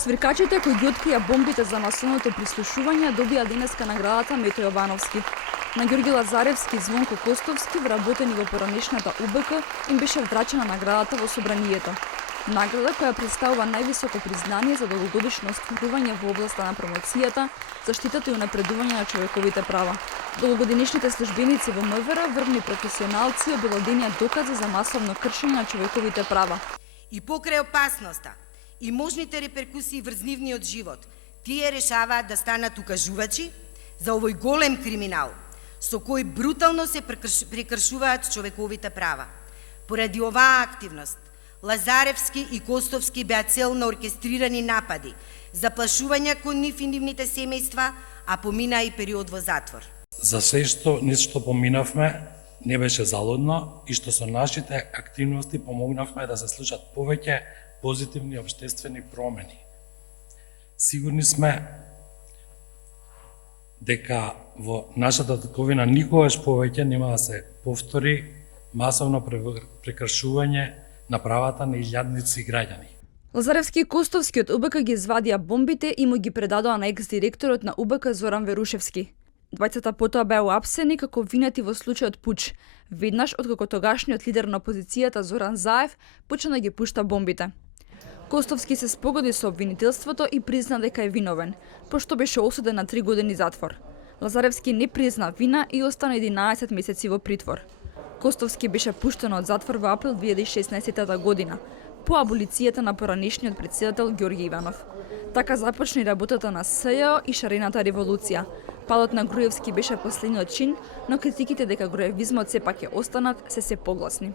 Свиркачите кои ги открија бомбите за масовното прислушување добија денеска наградата Мето Јовановски. На Ѓорги Лазаревски и Звонко Костовски, вработени во поранешната УБК, им беше врачена наградата во собранието. Награда која представува највисоко признание за долгогодишно остварување во областа на промоцијата, заштитата и унапредување на човековите права. Долгогодишните службеници во МВР, врвни професионалци, обелодениот докази за масовно кршење на човековите права. И покрај опасноста и можните реперкусии врз нивниот живот, тие решаваат да станат укажувачи за овој голем криминал, со кој брутално се прекршуваат човековите права. Поради оваа активност, Лазаревски и Костовски беа цел на оркестрирани напади, заплашувања кон нив и нивните семејства, а поминаа и период во затвор. За се што поминавме, не беше залудно и што со нашите активности помогнавме да се случат повеќе позитивни општествени промени. Сигурни сме дека во нашата татковина никогаш повеќе нема да се повтори масовно прекршување на правата на илјадници граѓани. Лазаревски и Костовски од УБК ги извадија бомбите и му ги предадоа на екс-директорот на УБК Зоран Верушевски. Двајцата потоа беа уапсени како винети во случајот пуч, веднаш откако тогашниот лидер на опозицијата Зоран Заев почна да ги пушта бомбите. Костовски се спогоди со обвинителството и призна дека е виновен, пошто беше осуден на 3 години затвор. Лазаревски не призна вина и остана 11 месеци во притвор. Костовски беше пуштен од затвор во април 2016 година, по аболицијата на поранешниот председател Ѓорги Иванов. Така започна и работата на СЈО и шарената револуција. Палот на Груевски беше последниот чин, но критиките дека груевизмот сепак ќе останат се погласни.